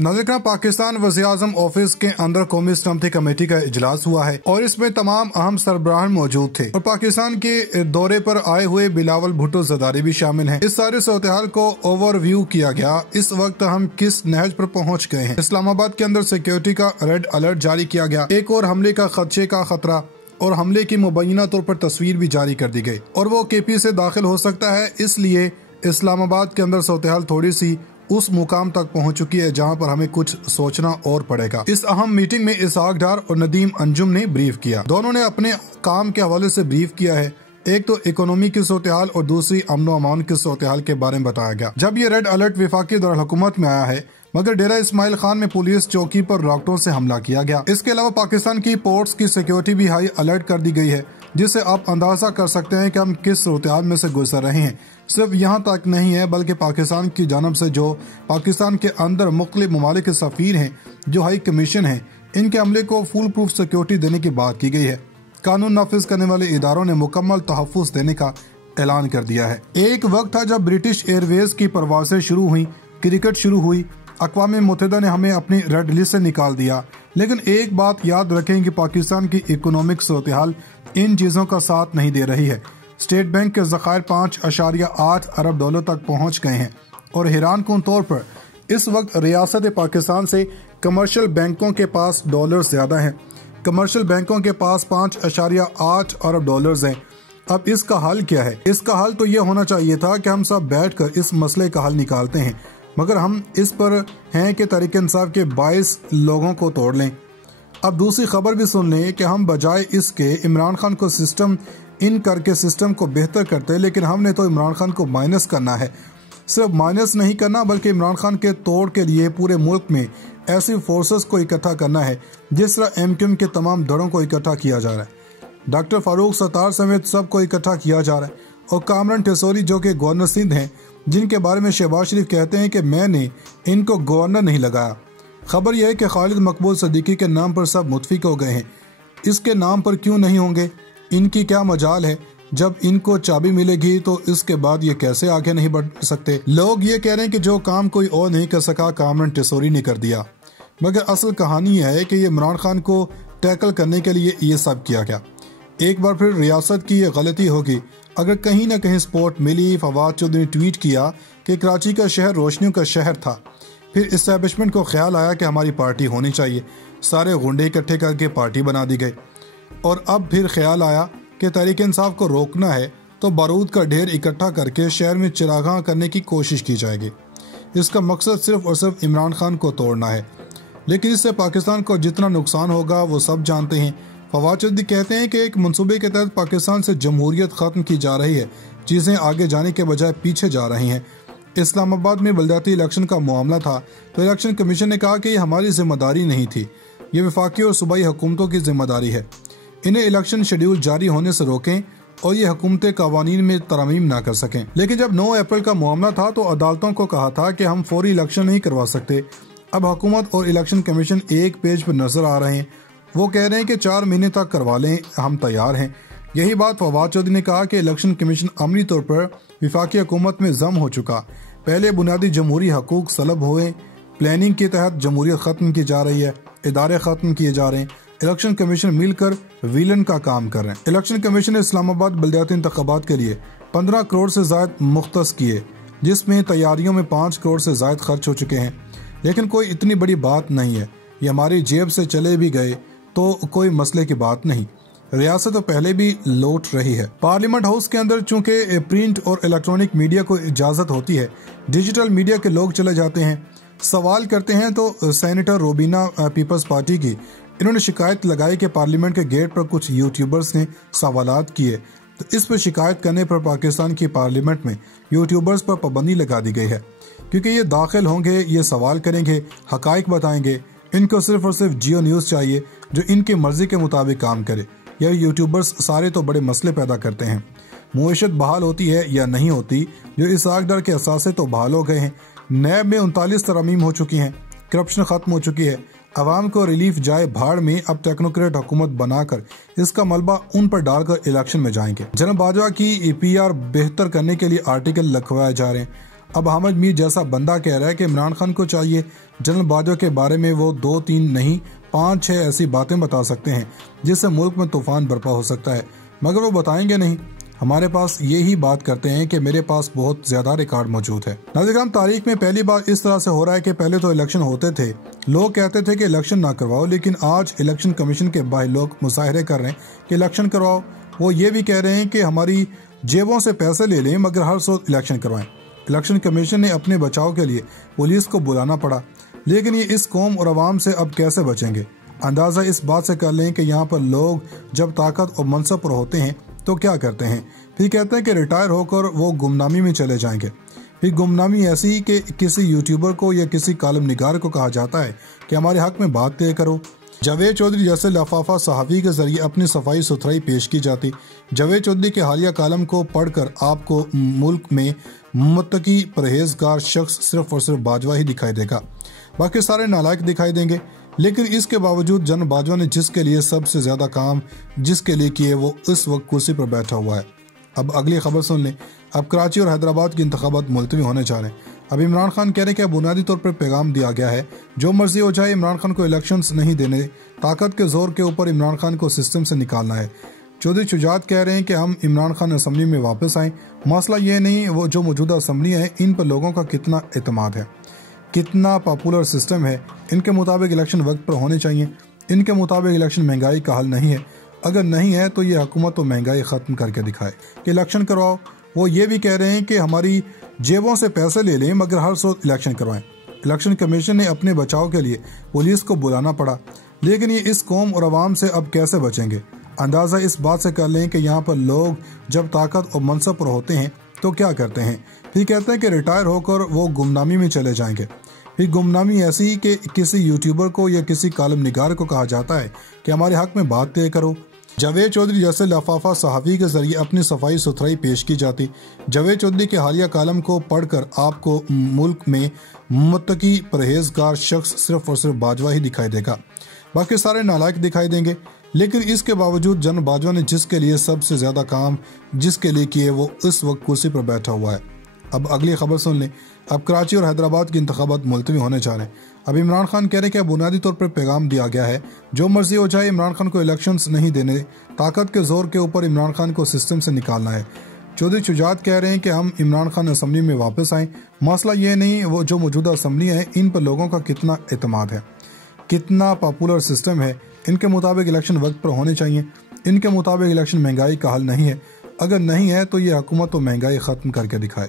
नाज़रीन, पाकिस्तान वज़ीर-ए-आज़म ऑफिस के अंदर कौमी सलामती कमेटी का इजलास हुआ है और इसमें तमाम अहम सरबराहान मौजूद थे और पाकिस्तान के दौरे पर आए हुए बिलावल भुट्टो ज़रदारी भी शामिल हैं। इस सारे सूरत-ए-हाल को ओवरव्यू किया गया। इस वक्त हम किस नहज पर पहुँच गए हैं। इस्लामाबाद के अंदर सिक्योरिटी का रेड अलर्ट जारी किया गया। एक और हमले का खदशे का खतरा और हमले की मुबैना तौर पर तस्वीर भी जारी कर दी गई और वो KP से दाखिल हो सकता है। इसलिए इस्लामाबाद के अंदर सूरत-ए-हाल थोड़ी सी उस मुकाम तक पहुंच चुकी है जहां पर हमें कुछ सोचना और पड़ेगा। इस अहम मीटिंग में इसहाक डार और नदीम अंजुम ने ब्रीफ किया। दोनों ने अपने काम के हवाले से ब्रीफ किया है। एक तो इकोनॉमी की सूरत-ए-हाल और दूसरी अमन अमान की सूरत-ए-हाल के बारे में बताया गया। जब ये रेड अलर्ट वफाकी दारुल-हुकूमत में आया है, मगर डेरा इस्माइल खान में पुलिस चौकी पर रॉकेटों से हमला किया गया। इसके अलावा पाकिस्तान की पोर्ट्स की सिक्योरिटी भी हाई अलर्ट कर दी गई है, जिससे आप अंदाजा कर सकते हैं कि हम किस सूरत-ए-हाल में से गुजर रहे हैं। सिर्फ यहाँ तक नहीं है बल्कि पाकिस्तान की जानब से जो पाकिस्तान के अंदर मुख्तलिफ ममालिक के सफ़ीर हैं, जो हाई कमीशन है, इनके अमले को फुल प्रूफ सिक्योरिटी देने की बात की गई है। कानून नाफिज करने वाले इदारों ने मुकम्मल तहफ़्फ़ुज़ देने का ऐलान कर दिया है। एक वक्त था जब ब्रिटिश एयरवेज की परवाजें शुरू हुई, क्रिकेट शुरू हुई, अक़वाम मुत्तहिदा ने हमें अपनी रेड लिस्ट से निकाल दिया। लेकिन एक बात याद रखें कि पाकिस्तान की इकोनॉमिक सूरत-ए-हाल इन चीज़ों का साथ नहीं दे रही है। स्टेट बैंक के ज़खायर 5.8 अरब डॉलर तक पहुंच गए हैं और हैरान कुन तौर पर इस वक्त रियासत पाकिस्तान से कमर्शियल बैंकों के पास डॉलर ज्यादा हैं। कमर्शियल बैंकों के पास 5.8 अरब डॉलर्स हैं। अब इसका हल क्या है? इसका हल तो ये होना चाहिए था कि हम सब बैठकर इस मसले का हल निकालते हैं, मगर हम इस पर हैं कि तहरीक इंसाफ के 22 लोगों को तोड़ लें। अब दूसरी खबर भी सुन लें कि हम बजाय इसके इमरान खान को सिस्टम इन करके सिस्टम को बेहतर करते हैं, लेकिन हमने तो इमरान खान को माइनस करना है। सिर्फ माइनस नहीं करना बल्कि इमरान खान के तोड़ के लिए पूरे मुल्क में ऐसी फोर्सेस को इकट्ठा करना है जिस तरह MQM के तमाम दड़ों को इकट्ठा किया जा रहा है। डॉक्टर फारूक सत्तार समेत सबको इकट्ठा किया जा रहा है और कामरान टेसोरी जो कि गवर्नर सिंध हैं, जिनके बारे में शहबाज शरीफ कहते हैं कि मैंने इनको गवर्नर नहीं लगाया। खबर यह है कि खालिद मकबूल सदीकी के नाम पर सब मुतफिक हो गए हैं। इसके नाम पर क्यों नहीं होंगे? इनकी क्या मजाल है? जब इनको चाबी मिलेगी तो इसके बाद ये कैसे आगे नहीं बढ़ सकते? लोग ये कह रहे हैं कि जो काम कोई और नहीं कर सका कामरान टेसोरी ने कर दिया, मगर असल कहानी यह है कि ये इमरान खान को टैकल करने के लिए ये सब किया गया। एक बार फिर रियासत की ये गलती होगी अगर कहीं ना कहीं सपोर्ट मिली। फवाद चौधरी ने ट्वीट किया कि कराची का शहर रोशनियों का शहर था। फिर इस्टेब्लिशमेंट को ख्याल आया कि हमारी पार्टी होनी चाहिए। सारे गुंडे इकट्ठे करके पार्टी बना दी गई और अब फिर ख्याल आया कि तहरीक इंसाफ को रोकना है तो बारूद का ढेर इकट्ठा करके शहर में चिरागां करने की कोशिश की जाएगी। इसका मकसद सिर्फ और सिर्फ इमरान खान को तोड़ना है, लेकिन इससे पाकिस्तान को जितना नुकसान होगा वो सब जानते हैं। फवाद चौधरी कहते हैं कि एक मंसूबे के तहत पाकिस्तान से जमहूरियत ख़त्म की जा रही है। चीज़ें आगे जाने के बजाय पीछे जा रही हैं। इस्लामाबाद में बलदियाती इलेक्शन का मामला था तो इलेक्शन कमीशन ने कहा कि ये हमारी जिम्मेदारी नहीं थी, ये वफाकी और सूबाई हुकूमतों की जिम्मेदारी है। इन्हें इलेक्शन शेड्यूल जारी होने से रोकें और ये हुकूमतें कवानीन में तरमीम ना कर सकें। लेकिन जब 9 अप्रैल का मामला था तो अदालतों को कहा था कि हम फौरी इलेक्शन नहीं करवा सकते। अब हुकूमत और इलेक्शन कमीशन एक पेज पर नजर आ रहे हैं। वो कह रहे हैं कि 4 महीने तक करवा लें, हम तैयार हैं। यही बात फवाद चौधरी ने कहा कि इलेक्शन कमीशन अमली तौर पर विफाकी हुकूमत में जम हो चुका। पहले बुनियादी जमहूरी हकूक सलब हुए, प्लानिंग के तहत जमहूरियत खत्म की जा रही है, इदारे खत्म किए जा रहे हैं। इलेक्शन कमीशन मिलकर विलन का काम कर रहे हैं। इलेक्शन कमीशन ने इस्लामाबाद बलदियाती इंतखाबात के लिए 15 करोड़ से ज्यादा मुख्तस किए, जिसमें तैयारियों में 5 करोड़ से ज्यादा खर्च हो चुके हैं। लेकिन कोई इतनी बड़ी बात नहीं है। ये हमारी जेब से चले भी गए तो कोई मसले की बात नहीं। रियासत तो पहले भी लौट रही है। पार्लियामेंट हाउस के अंदर चूंकि प्रिंट और इलेक्ट्रॉनिक मीडिया को इजाजत होती है, डिजिटल मीडिया के लोग चले जाते हैं, सवाल करते हैं। तो सेनेटर रोबीना पीपल्स पार्टी की इन्होंने शिकायत लगाई कि पार्लियामेंट के गेट पर कुछ यूट्यूबर्स ने सवालात किए। तो इस पर शिकायत करने पर पाकिस्तान की पार्लियामेंट में यूट्यूबर्स पर पाबंदी लगा दी गई है, क्योंकि ये दाखिल होंगे, ये सवाल करेंगे, हकाइक बताएंगे। इनको सिर्फ और सिर्फ जियो न्यूज़ चाहिए जो इनकी मर्जी के मुताबिक काम करे। यह यूट्यूबर्स सारे तो बड़े मसले पैदा करते हैं। मुईशत बहाल होती है या नहीं होती, जो इसहाक डार के असासे तो बहाल हो गए हैं। नैब में 39 तरमीम हो चुकी हैं, करप्शन खत्म हो चुकी है। अवाम को रिलीफ जाए भाड़ में, अब टेक्नोक्रेट हुकूमत बनाकर इसका मलबा उन पर डालकर इलेक्शन में जाएंगे। जनरल बाजवा की PR बेहतर करने के लिए आर्टिकल लिखवाए जा रहे हैं। अब हामिद मीर जैसा बंदा कह रहा है कि इमरान खान को चाहिए जनरल बाजवा के बारे में वो 2-3 नहीं 5-6 ऐसी बातें बता सकते हैं जिससे मुल्क में तूफान बर्पा हो सकता है, मगर वो बताएंगे नहीं। हमारे पास ये ही बात करते हैं कि मेरे पास बहुत ज्यादा रिकॉर्ड मौजूद है। नाज़रीन, तारीख में पहली बार इस तरह से हो रहा है कि पहले तो इलेक्शन होते थे, लोग कहते थे कि इलेक्शन ना करवाओ, लेकिन आज इलेक्शन कमीशन के बाहर लोग मुजाहरे कर रहे हैं कि इलेक्शन करवाओ। वो ये भी कह रहे हैं कि हमारी जेबों से पैसे ले लें मगर हर रोज इलेक्शन करवाएं। इलेक्शन कमीशन ने अपने बचाव के लिए पुलिस को बुलाना पड़ा, लेकिन ये इस कौम और अवाम से अब कैसे बचेंगे? अंदाजा इस बात से कर लें कि यहाँ पर लोग जब ताकत और मनसब पर होते हैं तो क्या करते हैं, फिर कहते हैं कि रिटायर होकर वो गुमनामी में चले जाएंगे। फिर गुमनामी ऐसी कि किसी यूट्यूबर को या किसी कालम निगार को कहा जाता है कि हमारे हक में बात तय करो। जावेद चौधरी जैसे लफाफा सहाफ़ी के जरिए अपनी सफाई सुथराई पेश की जाती। जावेद चौधरी के हालिया कालम को पढ़कर आपको मुल्क में मुत्तकी परहेजगार शख्स सिर्फ और सिर्फ बाजवा ही दिखाई देगा, बाकी सारे नालायक दिखाई देंगे। लेकिन इसके बावजूद जनरल बाजवा ने जिसके लिए सबसे ज्यादा काम जिसके लिए किए वो इस वक्त कुर्सी पर बैठा हुआ है। अब अगली खबर सुन लें। अब कराची और हैदराबाद के इंतखाबात मुलतवी होने जा रहे हैं। अब इमरान खान कह रहे हैं कि बुनियादी तौर पर पैगाम दिया गया है, जो मर्जी हो जाए इमरान खान को इलेक्शंस नहीं देने, ताकत के जोर के ऊपर इमरान खान को सिस्टम से निकालना है। चौधरी शुजात कह रहे हैं कि हम इमरान खान असम्बली में वापस आए। मसला ये नहीं वो जो मौजूदा असम्बली है इन पर लोगों का कितना एतमाद है, कितना पॉपुलर सिस्टम है। इनके मुताबिक इलेक्शन वक्त पर होने चाहिए। इनके मुताबिक इलेक्शन महंगाई का हल नहीं है। अगर नहीं है तो ये हुकूमत तो महंगाई खत्म करके दिखाए कि इलेक्शन करवाओ। वो ये भी कह रहे हैं कि हमारी जेबों से पैसे ले लें मगर हर रोज इलेक्शन करवाएं। इलेक्शन कमीशन ने अपने बचाव के लिए पुलिस को बुलाना पड़ा, लेकिन ये इस कौम और अवाम से अब कैसे बचेंगे? अंदाजा इस बात से कर लें कि यहाँ पर लोग जब ताकत और मनसब पर होते हैं तो क्या करते हैं, फिर कहते हैं कि रिटायर होकर वो गुमनामी में चले जाएंगे। फिर गुमनामी ऐसी कि किसी यूट्यूबर को या किसी कालम निगार को कहा जाता है कि हमारे हक में बात तय करो। जावेद चौधरी जैसे लफाफा सहाफ़ी के जरिए अपनी सफाई सुथराई पेश की जाती। जावेद चौधरी के हालिया कालम को पढ़कर आपको मुल्क में मुत्तकी परहेजगार शख्स सिर्फ और सिर्फ बाजवा ही दिखाई देगा, बाकी सारे नालायक दिखाई देंगे। लेकिन इसके बावजूद जनरल बाजवा ने जिसके लिए सबसे ज्यादा काम जिसके लिए किए वो इस वक्त कुर्सी पर बैठा हुआ है। अब अगली खबर सुन लें। अब कराची और हैदराबाद के इंतखाबात मुलतवी होने जा रहे हैं। अब इमरान खान कह रहे हैं कि बुनियादी तौर पर पैगाम दिया गया है, जो मर्जी हो जाए इमरान खान को इलेक्शंस नहीं देने, ताकत के जोर के ऊपर इमरान खान को सिस्टम से निकालना है। चौधरी शुजात कह रहे हैं कि हम इमरान खान असम्बली में वापस आए। मसला ये नहीं वो जो मौजूदा असम्बली है इन पर लोगों का कितना एतमाद है, कितना पॉपुलर सिस्टम है। इनके मुताबिक इलेक्शन वक्त पर होने चाहिए। इनके मुताबिक इलेक्शन महंगाई का हल नहीं है। अगर नहीं है तो ये हुकूमत तो महंगाई खत्म करके दिखाए।